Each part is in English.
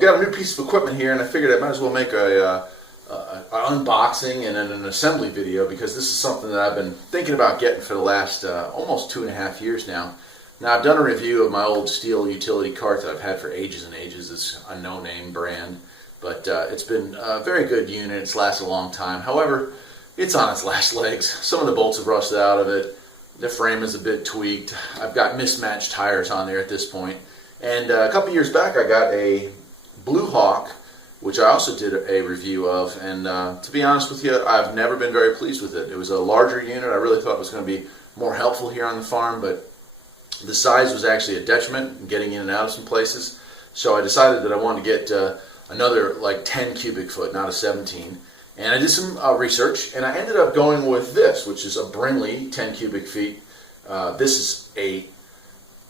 I've got a new piece of equipment here, and I figured I might as well make an unboxing and an assembly video, because this is something that I've been thinking about getting for the last almost 2.5 years now. Now, I've done a review of my old steel utility cart that I've had for ages and ages. It's a no-name brand, but it's been a very good unit. It's lasted a long time. However, it's on its last legs. Some of the bolts have rusted out of it. The frame is a bit tweaked. I've got mismatched tires on there at this point. And a couple years back, I got a Blue Hawk, which I also did a review of. And to be honest with you, I've never been very pleased with it. It was a larger unit. I really thought it was going to be more helpful here on the farm, but the size was actually a detriment in getting in and out of some places. So I decided that I wanted to get another like 10 cubic foot, not a 17. And I did some research, and I ended up going with this, which is a Brinly 10 cubic feet. This is a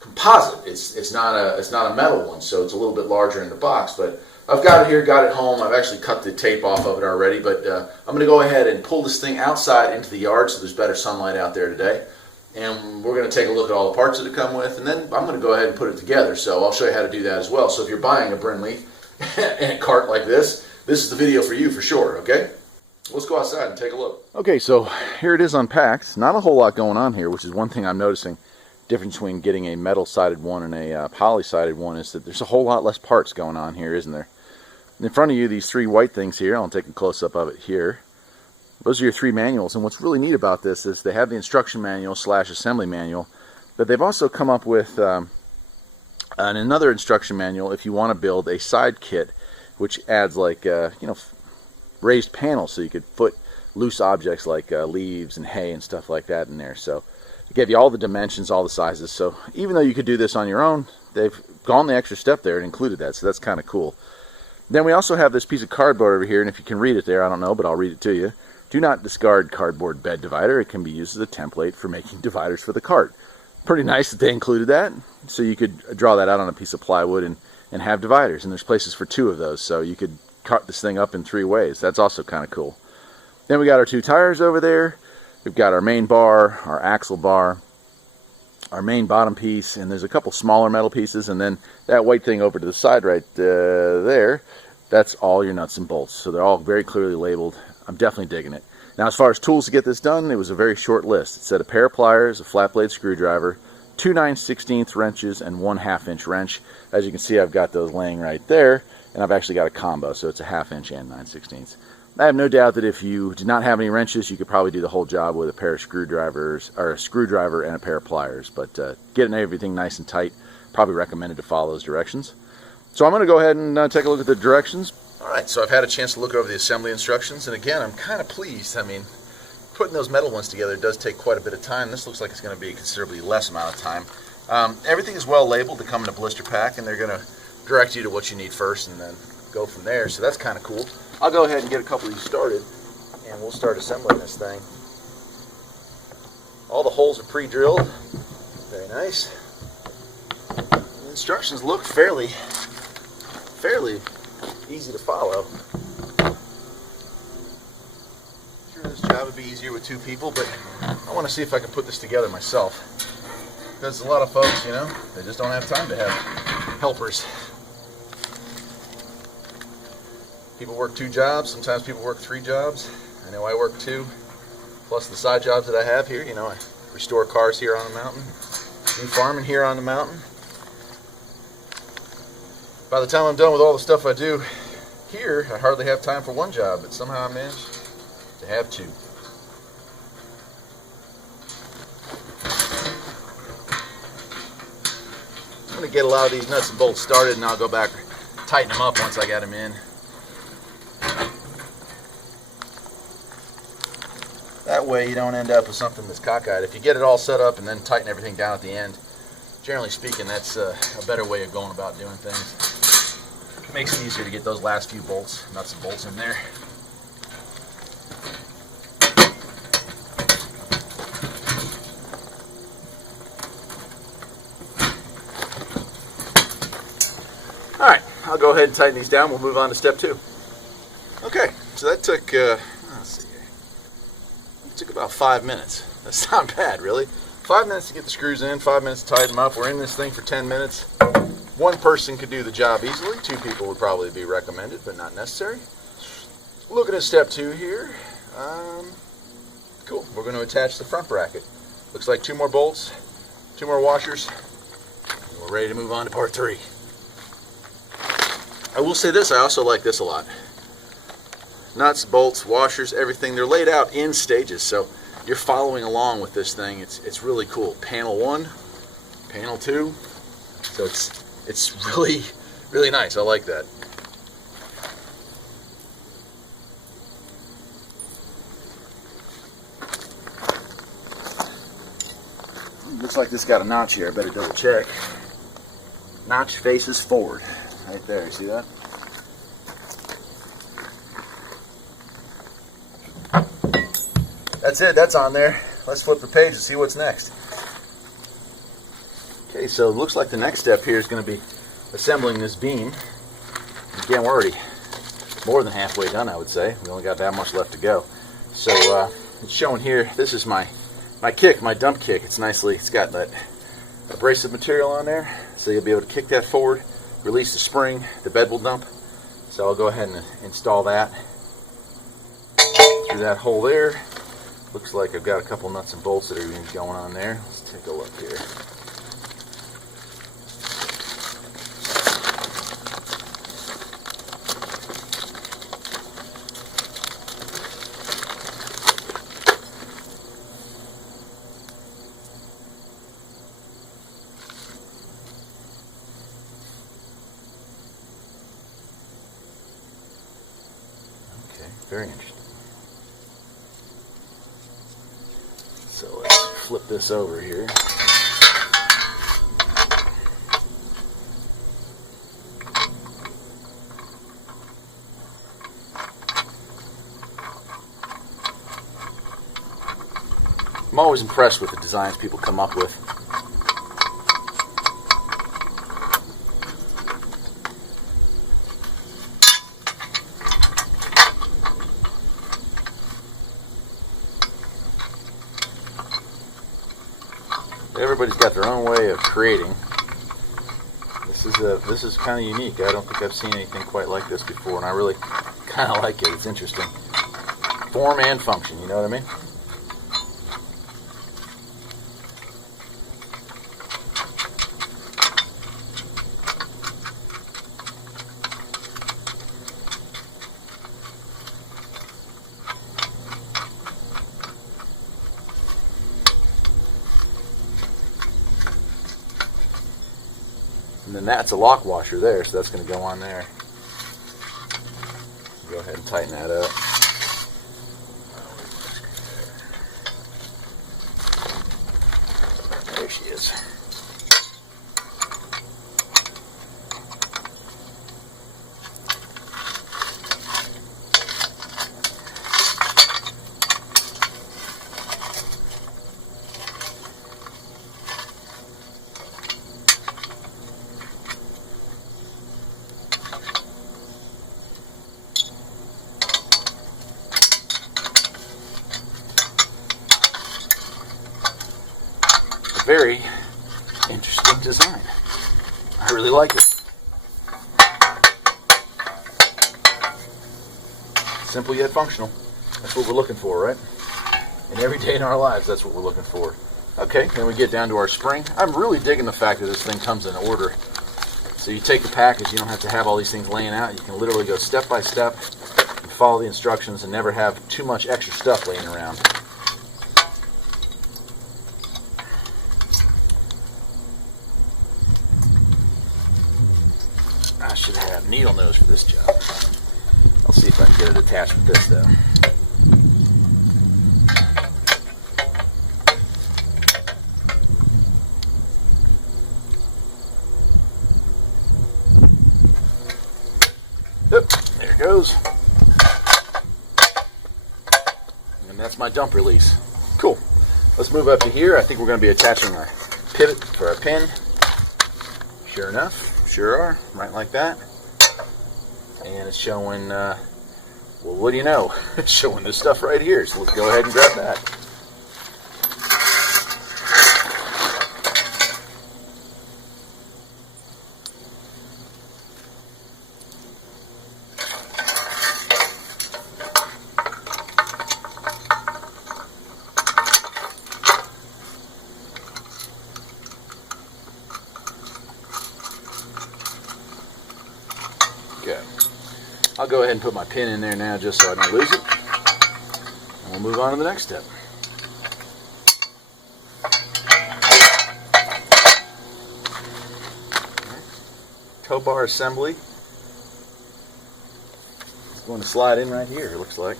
composite. It's not a metal one, so it's a little bit larger in the box. But I've got it here, got it home. I've actually cut the tape off of it already. But I'm going to go ahead and pull this thing outside into the yard so there's better sunlight out there today. And we're going to take a look at all the parts that it come with, and then I'm going to go ahead and put it together. So I'll show you how to do that as well. So if you're buying a Brinly and a cart like this is the video for you for sure, okay? Let's go outside and take a look. Okay, so here it is unpacked. Not a whole lot going on here, which is one thing I'm noticing. Difference between getting a metal-sided one and a poly-sided one is that there's a whole lot less parts going on here, isn't there? In front of you, these three white things here, I'll take a close-up of it here. Those are your three manuals, and what's really neat about this is they have the instruction manual / assembly manual, but they've also come up with another instruction manual if you want to build a side kit, which adds like raised panels so you could put loose objects like leaves and hay and stuff like that in there. So it gave you all the dimensions, all the sizes. So even though you could do this on your own, they've gone the extra step there and included that. So that's kind of cool. Then we also have this piece of cardboard over here, and if you can read it there, I don't know, but I'll read it to you. Do not discard cardboard bed divider. It can be used as a template for making dividers for the cart. Pretty nice that they included that. So you could draw that out on a piece of plywood and have dividers. And there's places for 2 of those, so you could cut this thing up in 3 ways. That's also kind of cool. Then we got our 2 tires over there. We've got our main bar, our axle bar, our main bottom piece, and there's a couple smaller metal pieces, and then that white thing over to the side right there, that's all your nuts and bolts. So they're all very clearly labeled. I'm definitely digging it. Now, as far as tools to get this done, it was a very short list. It said a pair of pliers, a flat blade screwdriver, 2 9/16 wrenches, and 1/2 inch wrench. As you can see, I've got those laying right there, and I've actually got a combo, so it's a 1/2 inch and 9/16. I have no doubt that if you did not have any wrenches, you could probably do the whole job with a pair of screwdrivers, or a screwdriver and a pair of pliers. But getting everything nice and tight, probably recommended to follow those directions. So I'm going to go ahead and take a look at the directions. Alright, so I've had a chance to look over the assembly instructions, and again, I'm kind of pleased. I mean, putting those metal ones together does take quite a bit of time. This looks like it's going to be a considerably less amount of time. Everything is well labeled to come in a blister pack, and they're going to direct you to what you need first and then go from there, so that's kind of cool. I'll go ahead and get a couple of these started, and we'll start assembling this thing. All the holes are pre-drilled. Very nice. The instructions look fairly easy to follow. Sure, this job would be easier with 2 people, but I want to see if I can put this together myself. Because a lot of folks, you know, they just don't have time to have helpers. People work 2 jobs, sometimes people work 3 jobs. I know I work 2, plus the side jobs that I have here. You know, I restore cars here on the mountain, do farming here on the mountain. By the time I'm done with all the stuff I do here, I hardly have time for 1 job, but somehow I managed to have 2. I'm going to get a lot of these nuts and bolts started, and I'll go back and tighten them up once I got them in. That way you don't end up with something that's cockeyed. If you get it all set up and then tighten everything down at the end, generally speaking, that's a better way of going about doing things. It makes it easier to get those last few bolts, nuts and bolts in there. Alright, I'll go ahead and tighten these down. We'll move on to step 2. Okay, so that took, let's see here. It took about 5 minutes. That's not bad, really. 5 minutes to get the screws in, 5 minutes to tighten them up. We're in this thing for 10 minutes. One person could do the job easily. 2 people would probably be recommended, but not necessary. Looking at step 2 here. Cool. We're going to attach the front bracket. Looks like 2 more bolts, 2 more washers, and we're ready to move on to part 3. I will say this, I also like this a lot. Nuts, bolts, washers, everything, they're laid out in stages, so you're following along with this thing. It's really cool. Panel 1, panel 2, so it's really, really nice. I like that. Looks like this got a notch here. I better double check. Notch faces forward. Right there, you see that? That's it, that's on there. Let's flip the page and see what's next. Okay, so it looks like the next step here is going to be assembling this beam. Again, we're already more than halfway done, I would say. We only got that much left to go. So it's showing here, this is my kick, my dump kick. It's got that abrasive material on there, so you'll be able to kick that forward, release the spring, the bed will dump. So I'll go ahead and install that through that hole there. Looks like I've got a couple nuts and bolts that are even going on there. Let's take a look here. Okay, very interesting. So let's flip this over here. I'm always impressed with the designs people come up with. Everybody's got their own way of creating. This is kind of unique. I don't think I've seen anything quite like this before, and I really kind of like it. It's interesting. Form and function, you know what I mean? And then that's a lock washer there, so that's going to go on there. Go ahead and tighten that up. There she is. Very interesting design. I really like it. Simple yet functional. That's what we're looking for, right? And every day in our lives, that's what we're looking for. Okay, then we get down to our spring. I'm really digging the fact that this thing comes in order. So you take the package, you don't have to have all these things laying out. You can literally go step by step and follow the instructions and never have too much extra stuff laying around. I should have needle nose for this job. I'll see if I can get it attached with this though. Yep, there it goes. And that's my dump release. Cool. Let's move up to here. I think we're going to be attaching our pivot for our pin. Sure enough. Sure are, right like that. And it's showing, well, what do you know? It's showing this stuff right here. So let's go ahead and grab that. I'll go ahead and put my pin in there now just so I don't lose it. And we'll move on to the next step. Tow bar assembly. It's going to slide in right here, it looks like.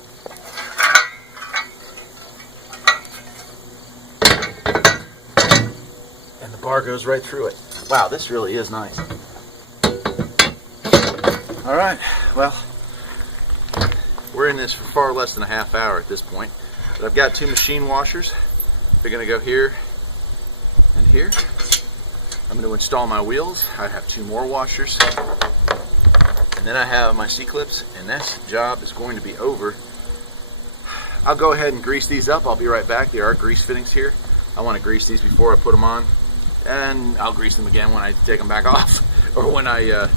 And the bar goes right through it. Wow, this really is nice. Alright, well, we're in this for far less than a half hour at this point. But I've got 2 machine washers. They're going to go here and here. I'm going to install my wheels. I have 2 more washers. And then I have my C-clips, and this job is going to be over. I'll go ahead and grease these up. I'll be right back. There are grease fittings here. I want to grease these before I put them on. And I'll grease them again when I take them back off. Or when I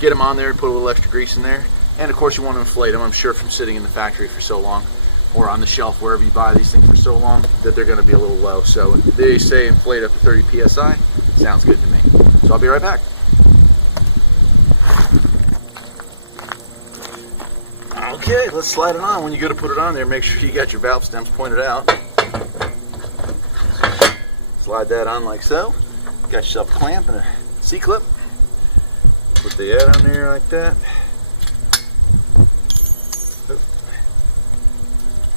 get them on there and put a little extra grease in there. And of course you want to inflate them. I'm sure from sitting in the factory for so long, or on the shelf wherever you buy these things for so long, that they're going to be a little low. So they say inflate up to 30 psi. Sounds good to me. So I'll be right back. Okay, let's slide it on. When you go to put it on there, make sure you got your valve stems pointed out. Slide that on like so. Got yourself a clamp and a C-clip. Put the head on there like that.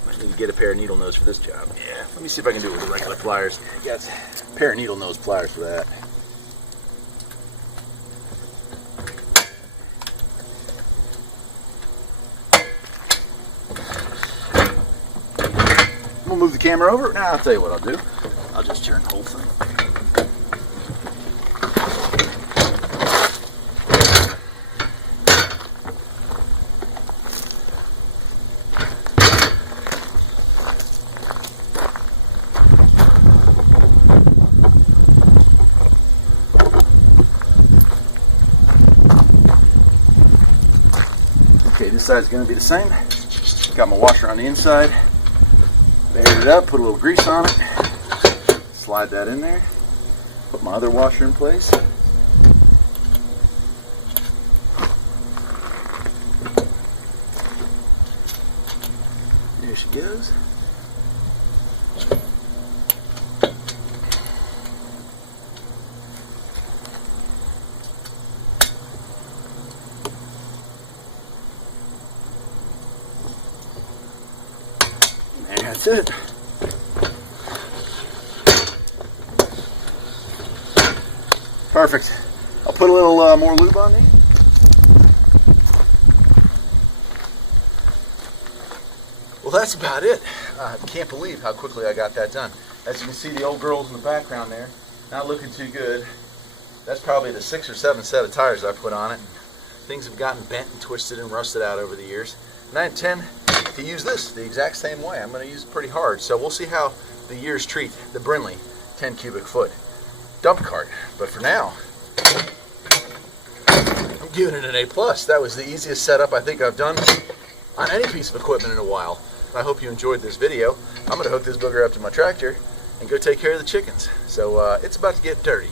Might need to get a pair of needle nose for this job. Yeah, let me see if I can do it with the regular pliers. Got a pair of needle nose pliers for that. I'm gonna move the camera over. Now I'll tell you what I'll do. I'll just turn the whole thing. Okay, this side's going to be the same. Got my washer on the inside. Band it up, put a little grease on it. Slide that in there. Put my other washer in place. There she goes. And that's it. Perfect. I'll put a little more lube on there. Well, that's about it. I can't believe how quickly I got that done. As you can see, the old girls in the background there, not looking too good. That's probably the 6 or 7 set of tires I put on it. Things have gotten bent and twisted and rusted out over the years. And I intend to use this the exact same way. I'm going to use it pretty hard. So we'll see how the years treat the Brinly 10 cubic foot dump cart. But for now, I'm giving it an A+. That was the easiest setup I think I've done on any piece of equipment in a while. I hope you enjoyed this video. I'm going to hook this booger up to my tractor and go take care of the chickens. So it's about to get dirty.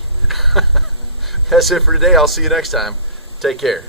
That's it for today. I'll see you next time. Take care.